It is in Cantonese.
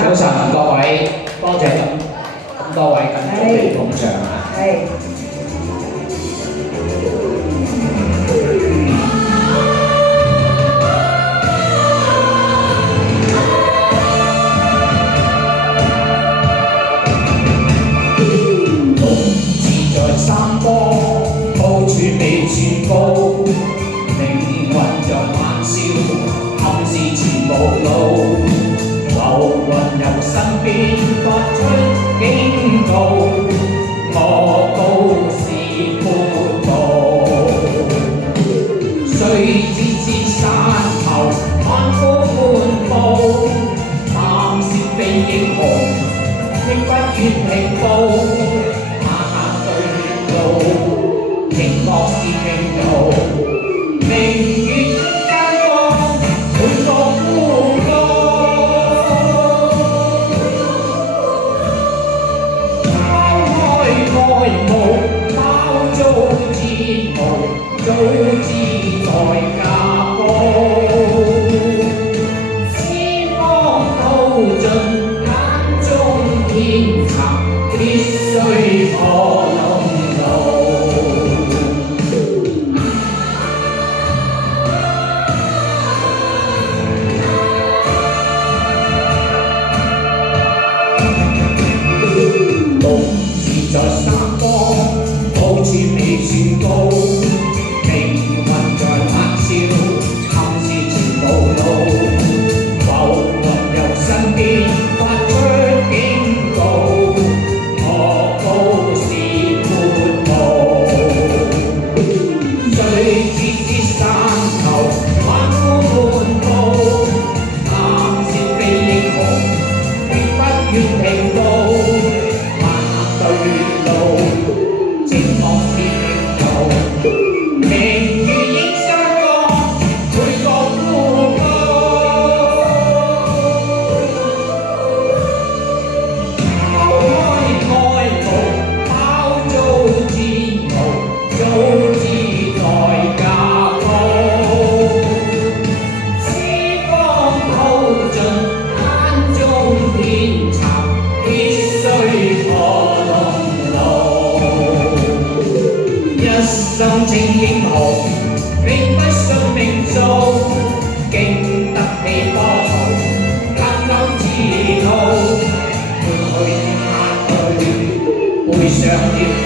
早晨各位，多謝咁多位緊早嚟捧場啊！係。山坡，高處未算高，靈魂像晚宵，暗示前無路。流雲由身邊發出警告，我高是闊步。誰自是山頭，萬夫滿布，談笑非英雄，亦不願平步。情況是命途，明月間光，每個孤高。拋開愛慕，拋租戰無，早知代價高。絲光透盡，眼中天策，必須破龍路。在山坡，高處未算高，靈魂在晚宵，暗示前無路。浮雲由身邊發出警告，我高是闊步。誰自是山頭，萬夫滿布，談笑非英雄，決不願平步。一生稱英雄，並不信命數，經得起波濤，敢敢自豪，抹去眼淚，背上了。